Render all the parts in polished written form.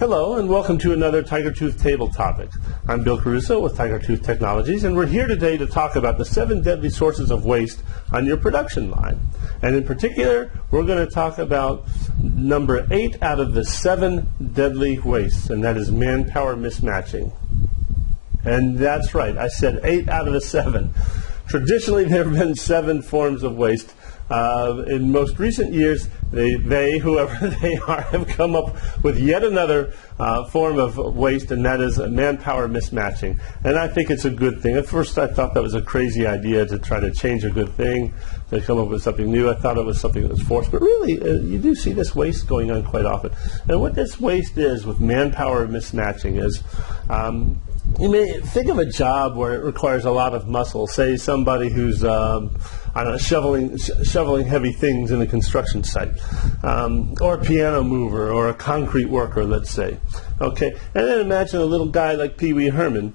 Hello and welcome to another Tiger Tooth Table topic. I'm Bill Caruso with Tiger Tooth Technologies, and we're here today to talk about the 7 deadly sources of waste on your production line. And in particular, we're going to talk about number 8 out of the 7 deadly wastes, and that is manpower mismatching. And that's right, I said 8 out of the 7. Traditionally, there have been 7 forms of waste. In most recent years, whoever they are, have come up with yet another form of waste, and that is manpower mismatching. And I think it's a good thing. At first, I thought that was a crazy idea to try to change a good thing, to come up with something new. I thought it was something that was forced. But really, you do see this waste going on quite often. And what this waste is with manpower mismatching is, you may think of a job where it requires a lot of muscle. Say somebody who's I don't know, shoveling heavy things in a construction site, or a piano mover, or a concrete worker, let's say. Okay, and then imagine a little guy like Pee Wee Herman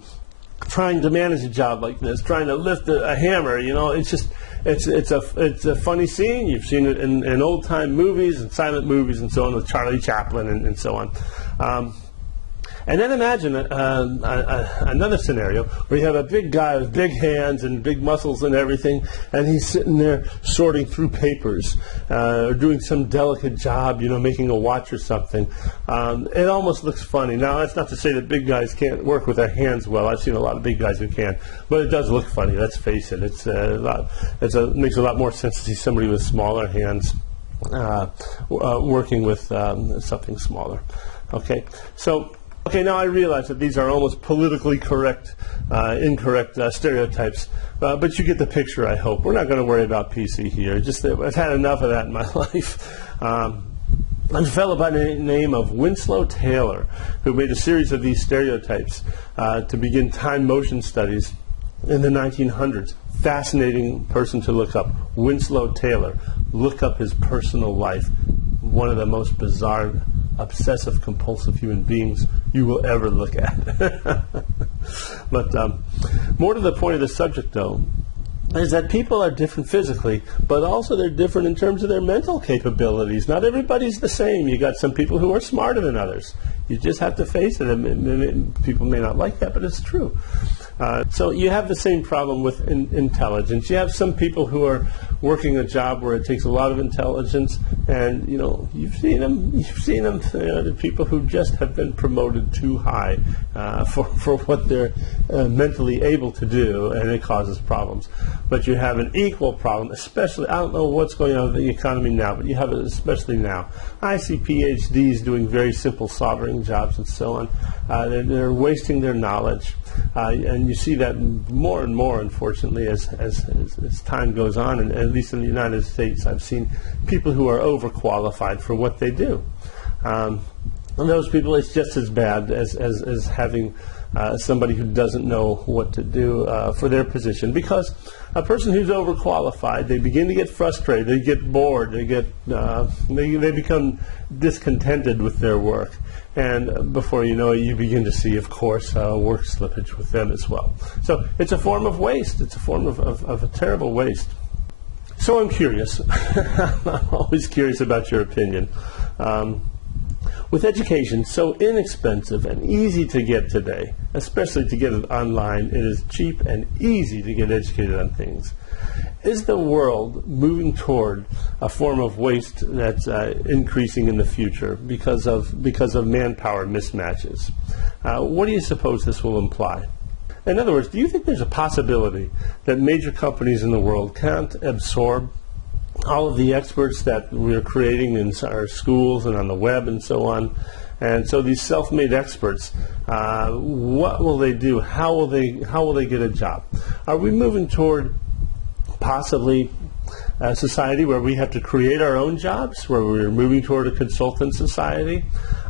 trying to manage a job like this, trying to lift a hammer. You know, it's just it's a funny scene. You've seen it in old time movies and silent movies and so on, with Charlie Chaplin and so on. And then imagine another scenario where you have a big guy with big hands and big muscles and everything, and he's sitting there sorting through papers, or doing some delicate job, you know, making a watch or something. It almost looks funny. Now, that's not to say that big guys can't work with their hands well. I've seen a lot of big guys who can, but it does look funny. Let's face it. It makes a lot more sense to see somebody with smaller hands working with something smaller. Okay, so. Okay, now I realize that these are almost politically correct, incorrect stereotypes, but you get the picture, I hope. We're not going to worry about PC here. Just I've had enough of that in my life. There's a fellow by the name of Winslow Taylor who made a series of these stereotypes to begin time motion studies in the 1900s. Fascinating person to look up. Winslow Taylor. Look up his personal life. One of the most bizarre, obsessive compulsive human beings you will ever look at. But more to the point of the subject, though, is that people are different physically, but also they're different in terms of their mental capabilities. Not everybody's the same. You got some people who are smarter than others. You just have to face it. People may not like that, but it's true. So you have the same problem with intelligence. You have some people who are working a job where it takes a lot of intelligence, and you know, you've seen them. The people who just have been promoted too high for what they're mentally able to do, and it causes problems. But you have an equal problem, especially, I don't know what's going on with the economy now, but you have it especially now. I see PhDs doing very simple soldering jobs and so on. They're wasting their knowledge. And you see that more and more, unfortunately, as time goes on, and at least in the United States, I've seen people who are overqualified for what they do. And those people, it's just as bad as having somebody who doesn't know what to do for their position. Because a person who's overqualified, they begin to get frustrated, they get bored, they become discontented with their work. And before you know it, you begin to see, of course, work slippage with them as well. So it's a form of waste. It's a form of a terrible waste. So I'm curious. I'm always curious about your opinion. With education so inexpensive and easy to get today, especially to get it online, it is cheap and easy to get educated on things. Is the world moving toward a form of waste that's increasing in the future because of manpower mismatches? What do you suppose this will imply? In other words, do you think there's a possibility that major companies in the world can't absorb all of the experts that we're creating in our schools and on the web and so on? And so these self-made experts, what will they do? How will they get a job? Are we moving toward possibly a society where we have to create our own jobs, where we're moving toward a consultant society?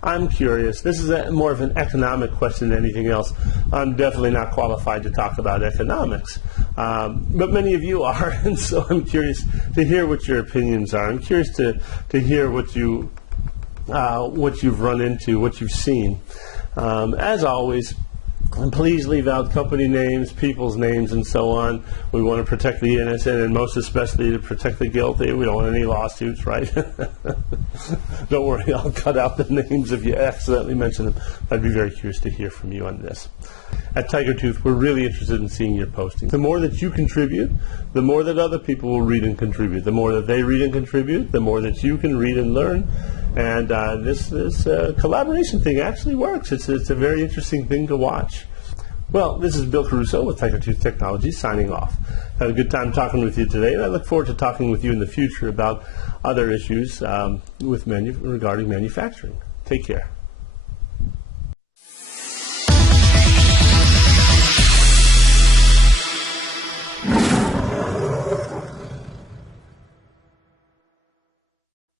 I'm curious. This is more of an economic question than anything else. I'm definitely not qualified to talk about economics, but many of you are, and so I'm curious to hear what your opinions are. I'm curious to hear what you've run into, what you've seen. As always, And please leave out company names, people's names, and so on. We want to protect the innocent, and most especially to protect the guilty. We don't want any lawsuits, right? Don't worry, I'll cut out the names if you accidentally mention them. I'd be very curious to hear from you on this. At Tiger Tooth, we're really interested in seeing your postings. The more that you contribute, the more that other people will read and contribute. The more that they read and contribute, the more that you can read and learn. And this collaboration thing actually works. It's a very interesting thing to watch. Well, this is Bill Caruso with Tiger Tooth Technologies signing off. Had a good time talking with you today, and I look forward to talking with you in the future about other issues regarding manufacturing. Take care.